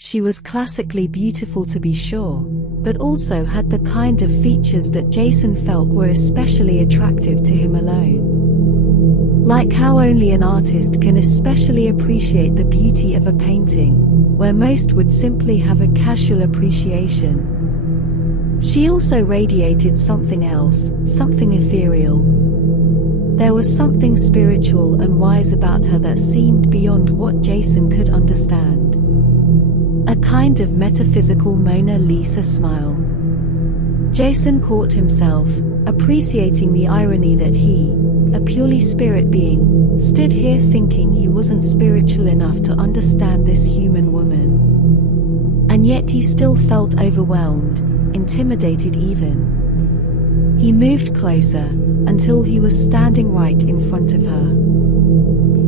She was classically beautiful to be sure, but also had the kind of features that Jason felt were especially attractive to him alone. Like how only an artist can especially appreciate the beauty of a painting, where most would simply have a casual appreciation. She also radiated something else, something ethereal. There was something spiritual and wise about her that seemed beyond what Jason could understand. A kind of metaphysical Mona Lisa smile. Jason caught himself appreciating the irony that he, a purely spirit being, stood here thinking he wasn't spiritual enough to understand this human woman. And yet he still felt overwhelmed, intimidated even. He moved closer, until he was standing right in front of her.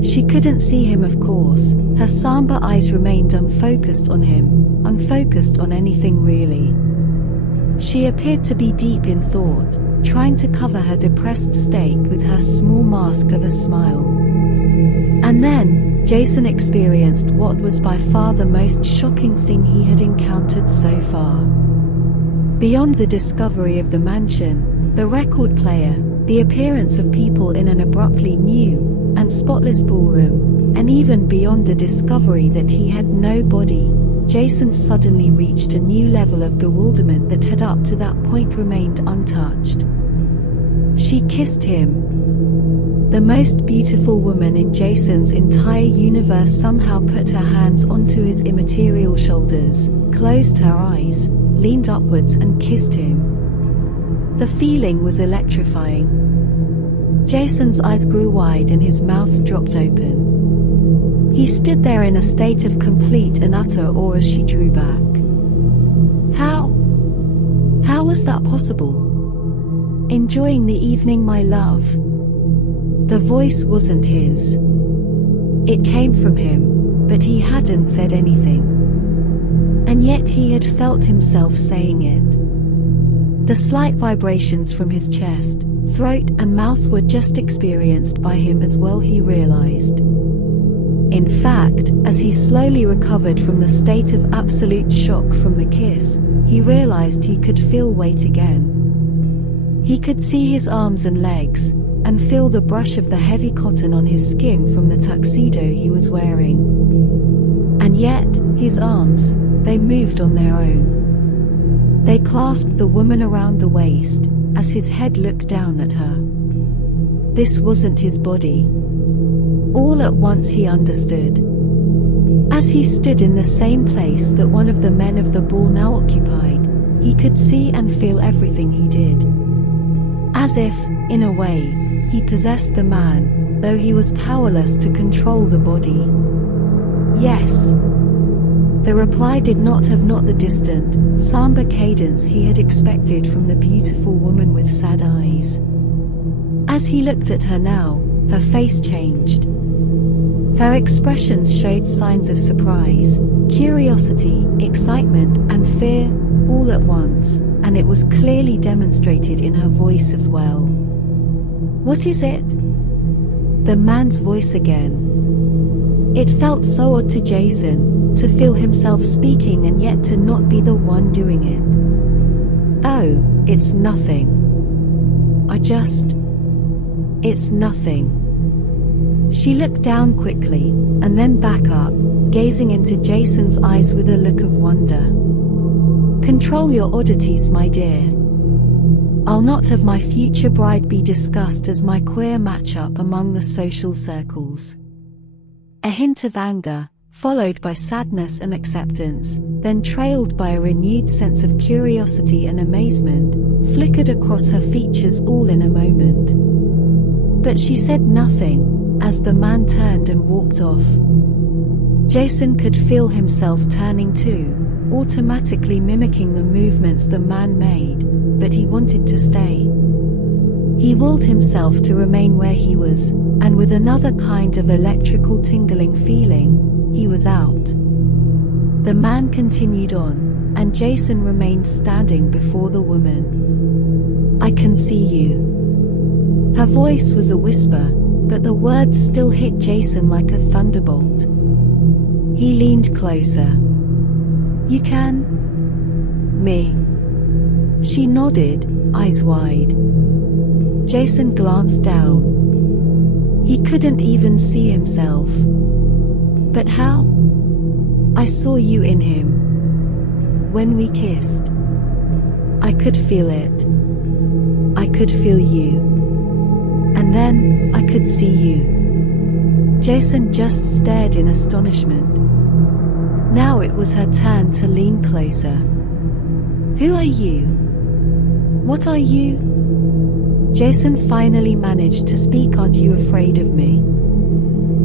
She couldn't see him, of course. Her somber eyes remained unfocused on him, unfocused on anything really. She appeared to be deep in thought, trying to cover her depressed state with her small mask of a smile. And then, Jason experienced what was by far the most shocking thing he had encountered so far. Beyond the discovery of the mansion, the record player, the appearance of people in an abruptly new and spotless ballroom, and even beyond the discovery that he had no body, Jason suddenly reached a new level of bewilderment that had up to that point remained untouched. She kissed him. The most beautiful woman in Jason's entire universe somehow put her hands onto his immaterial shoulders, closed her eyes, leaned upwards and kissed him. The feeling was electrifying. Jason's eyes grew wide and his mouth dropped open. He stood there in a state of complete and utter awe as she drew back. How was that possible? Enjoying the evening, my love. The voice wasn't his. It came from him, but he hadn't said anything. And yet he had felt himself saying it. The slight vibrations from his chest, throat and mouth were just experienced by him as well, he realized. In fact, as he slowly recovered from the state of absolute shock from the kiss, he realized he could feel weight again. He could see his arms and legs, and feel the brush of the heavy cotton on his skin from the tuxedo he was wearing. And yet, his arms, they moved on their own. They clasped the woman around the waist, as his head looked down at her. This wasn't his body. All at once he understood. As he stood in the same place that one of the men of the ball now occupied, he could see and feel everything he did. As if, in a way, he possessed the man, though he was powerless to control the body. Yes. The reply did not have the distant, somber cadence he had expected from the beautiful woman with sad eyes. As he looked at her now, her face changed. Her expressions showed signs of surprise, curiosity, excitement, and fear, all at once, and it was clearly demonstrated in her voice as well. "What is it?" The man's voice again. It felt so odd to Jason, to feel himself speaking and yet to not be the one doing it. "Oh, it's nothing. It's nothing." She looked down quickly, and then back up, gazing into Jason's eyes with a look of wonder. "Control your oddities, my dear. I'll not have my future bride be discussed as my queer matchup among the social circles." A hint of anger, followed by sadness and acceptance, then trailed by a renewed sense of curiosity and amazement, flickered across her features all in a moment. But she said nothing, as the man turned and walked off. Jason could feel himself turning too, automatically mimicking the movements the man made, but he wanted to stay. He willed himself to remain where he was, and with another kind of electrical tingling feeling, he was out. The man continued on, and Jason remained standing before the woman. "I can see you." Her voice was a whisper, but the words still hit Jason like a thunderbolt. He leaned closer. You can? Me? She nodded, eyes wide. Jason glanced down. He couldn't even see himself. But how? I saw you in him. When we kissed. I could feel it. I could feel you. And then, I could see you. Jason just stared in astonishment. Now it was her turn to lean closer. Who are you? What are you? Jason finally managed to speak. Aren't you afraid of me?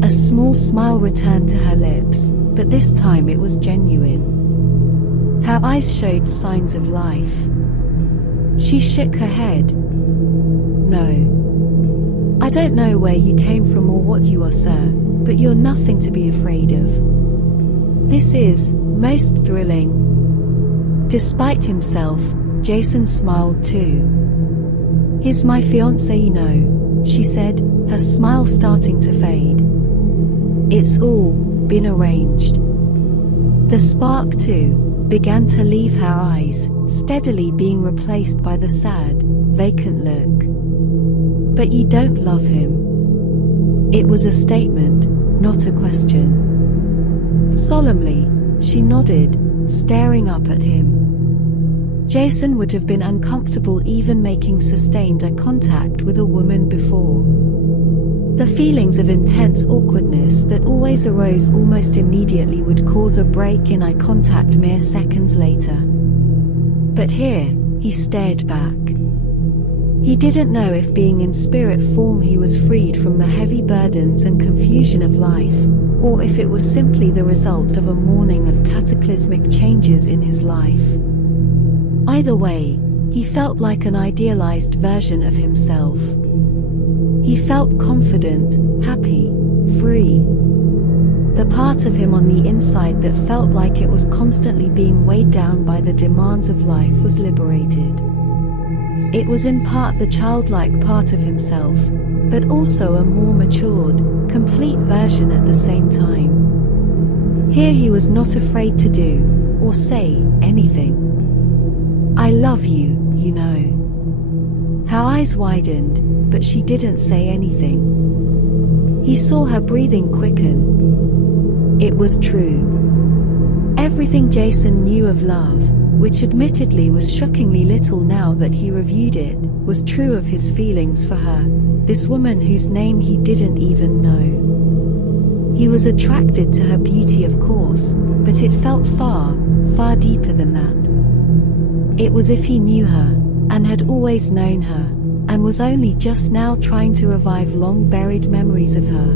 A small smile returned to her lips, but this time it was genuine. Her eyes showed signs of life. She shook her head. No. I don't know where you came from or what you are, sir, but you're nothing to be afraid of. This is most thrilling. Despite himself, Jason smiled too. He's my fiancé, you know, she said, her smile starting to fade. It's all been arranged. The spark too began to leave her eyes, steadily being replaced by the sad, vacant look. But you don't love him. It was a statement, not a question. Solemnly, she nodded, staring up at him. Jason would have been uncomfortable even making sustained eye contact with a woman before. The feelings of intense awkwardness that always arose almost immediately would cause a break in eye contact mere seconds later. But here, he stared back. He didn't know if being in spirit form he was freed from the heavy burdens and confusion of life, or if it was simply the result of a morning of cataclysmic changes in his life. Either way, he felt like an idealized version of himself. He felt confident, happy, free. The part of him on the inside that felt like it was constantly being weighed down by the demands of life was liberated. It was in part the childlike part of himself, but also a more matured, complete version at the same time. Here he was not afraid to do, or say, anything. I love you, you know. Her eyes widened, but she didn't say anything. He saw her breathing quicken. It was true. Everything Jason knew of love, which admittedly was shockingly little now that he reviewed it, was true of his feelings for her, this woman whose name he didn't even know. He was attracted to her beauty, of course, but it felt far, far deeper than that. It was as if he knew her, and had always known her, and was only just now trying to revive long-buried memories of her.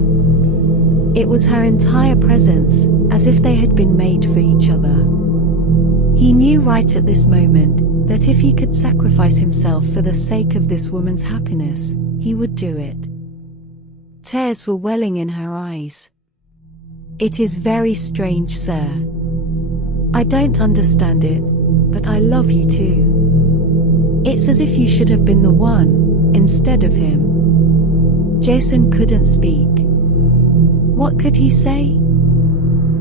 It was her entire presence, as if they had been made for each other. He knew right at this moment that if he could sacrifice himself for the sake of this woman's happiness, he would do it. Tears were welling in her eyes. It is very strange, sir. I don't understand it, but I love you too. It's as if you should have been the one, instead of him. Jason couldn't speak. What could he say?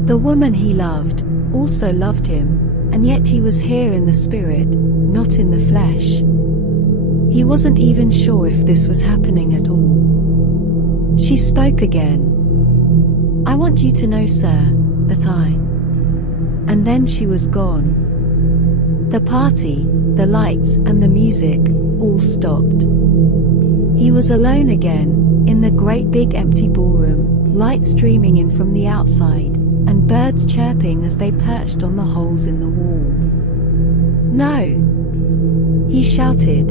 The woman he loved also loved him, and yet he was here in the spirit, not in the flesh. He wasn't even sure if this was happening at all. She spoke again. I want you to know, sir, that I... And then she was gone. The party, the lights and the music, all stopped. He was alone again, in the great big empty ballroom, light streaming in from the outside, and birds chirping as they perched on the holes in the wall. No! He shouted.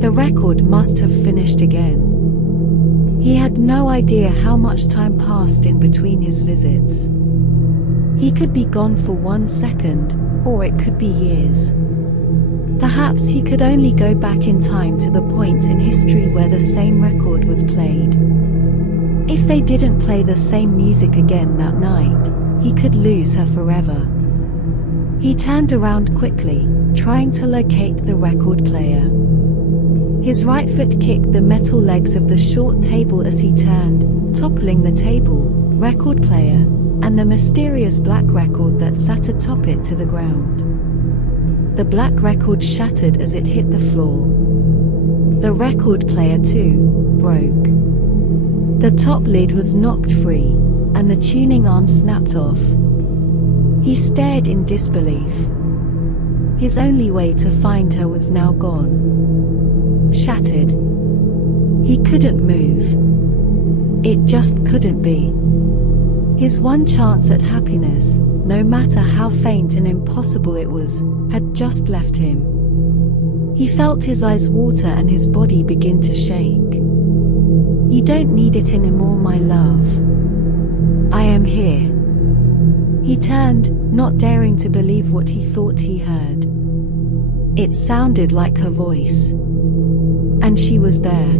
The record must have finished again. He had no idea how much time passed in between his visits. He could be gone for 1 second, or it could be years. Perhaps he could only go back in time to the point in history where the same record was played. If they didn't play the same music again that night, he could lose her forever. He turned around quickly, trying to locate the record player. His right foot kicked the metal legs of the short table as he turned, toppling the table, record player, and the mysterious black record that sat atop it to the ground. The black record shattered as it hit the floor. The record player, too, broke. The top lid was knocked free, and the tuning arm snapped off. He stared in disbelief. His only way to find her was now gone. Shattered. He couldn't move. It just couldn't be. His one chance at happiness, no matter how faint and impossible it was, had just left him. He felt his eyes water and his body begin to shake. You don't need it anymore, my love. I am here. He turned, not daring to believe what he thought he heard. It sounded like her voice. And she was there.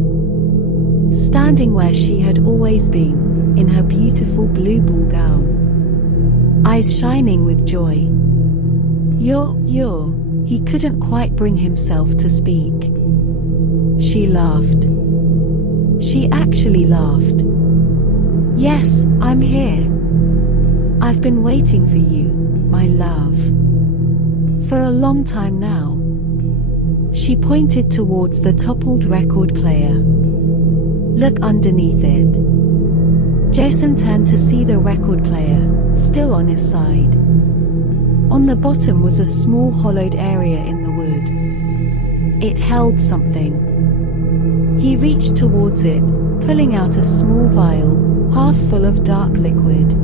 Standing where she had always been, in her beautiful blue ball gown. Eyes shining with joy. You're, he couldn't quite bring himself to speak. She laughed. She actually laughed. Yes, I'm here. I've been waiting for you, my love. For a long time now. She pointed towards the toppled record player. Look underneath it. Jason turned to see the record player, still on its side. On the bottom was a small hollowed area in the wood. It held something. He reached towards it, pulling out a small vial, half full of dark liquid.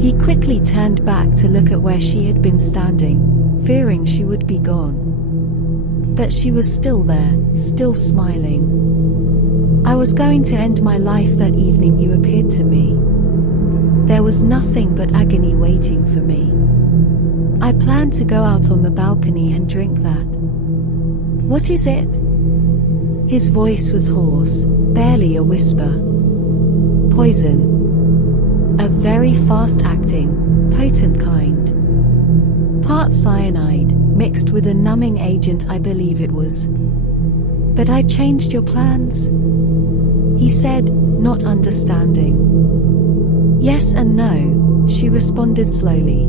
He quickly turned back to look at where she had been standing, fearing she would be gone. But she was still there, still smiling. I was going to end my life that evening you appeared to me. There was nothing but agony waiting for me. I planned to go out on the balcony and drink that. What is it? His voice was hoarse, barely a whisper. Poison. A very fast-acting, potent kind. Part cyanide, mixed with a numbing agent, I believe it was. But I changed your plans? He said, not understanding. Yes and no, she responded slowly.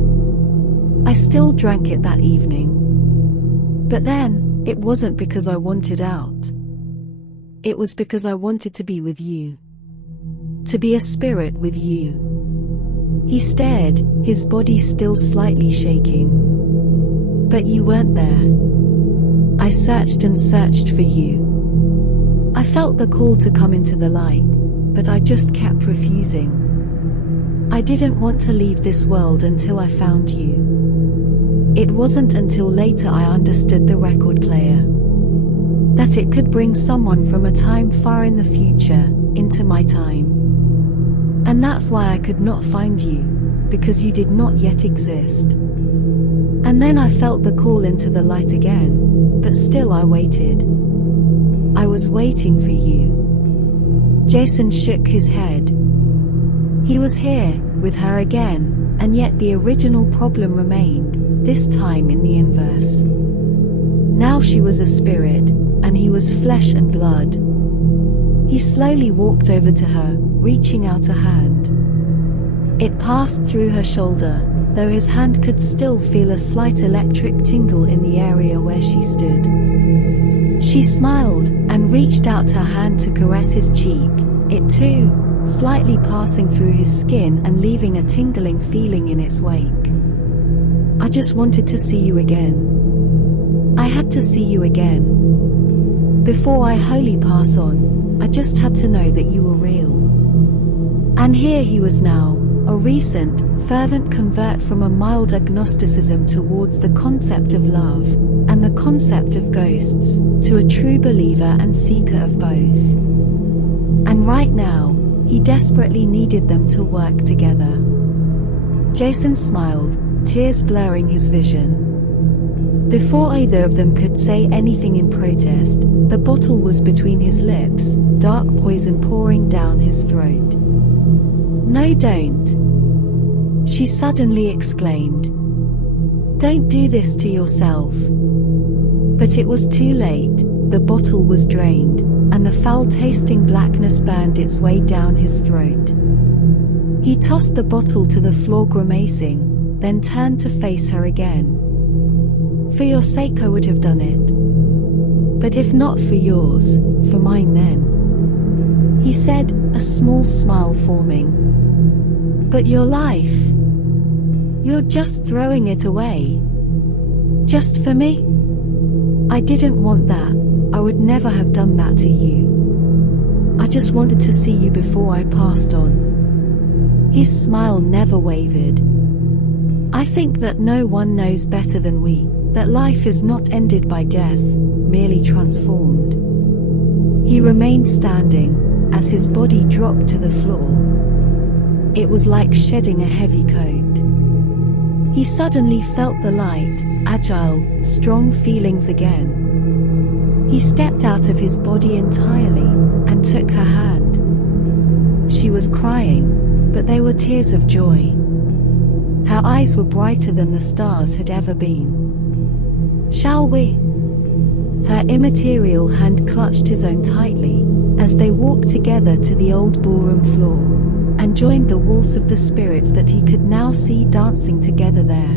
I still drank it that evening. But then, it wasn't because I wanted out. It was because I wanted to be with you. To be a spirit with you. He stared, his body still slightly shaking. But you weren't there. I searched and searched for you. I felt the call to come into the light, but I just kept refusing. I didn't want to leave this world until I found you. It wasn't until later I understood the record player. That it could bring someone from a time far in the future, into my time. And that's why I could not find you, because you did not yet exist. And then I felt the call into the light again, but still I waited. I was waiting for you. Jason shook his head. He was here, with her again, and yet the original problem remained, this time in the inverse. Now she was a spirit, and he was flesh and blood. He slowly walked over to her, reaching out a hand. It passed through her shoulder, though his hand could still feel a slight electric tingle in the area where she stood. She smiled, and reached out her hand to caress his cheek, it too, slightly passing through his skin and leaving a tingling feeling in its wake. I just wanted to see you again. I had to see you again. Before I wholly pass on, I just had to know that you were real. And here he was now, a recent, fervent convert from a mild agnosticism towards the concept of love, and the concept of ghosts, to a true believer and seeker of both. And right now, he desperately needed them to work together. Jason smiled, tears blurring his vision. Before either of them could say anything in protest, the bottle was between his lips, dark poison pouring down his throat. No, don't. She suddenly exclaimed. Don't do this to yourself. But it was too late, the bottle was drained, and the foul-tasting blackness burned its way down his throat. He tossed the bottle to the floor grimacing, then turned to face her again. For your sake I would have done it. But if not for yours, for mine then. He said, a small smile forming. But your life? You're just throwing it away. Just for me? I didn't want that. I would never have done that to you. I just wanted to see you before I passed on. His smile never wavered. I think that no one knows better than we, that life is not ended by death, merely transformed. He remained standing, as his body dropped to the floor. It was like shedding a heavy coat. He suddenly felt the light, agile, strong feelings again. He stepped out of his body entirely, and took her hand. She was crying, but they were tears of joy. Her eyes were brighter than the stars had ever been. Shall we? Her immaterial hand clutched his own tightly, as they walked together to the old ballroom floor, and joined the waltz of the spirits that he could now see dancing together there.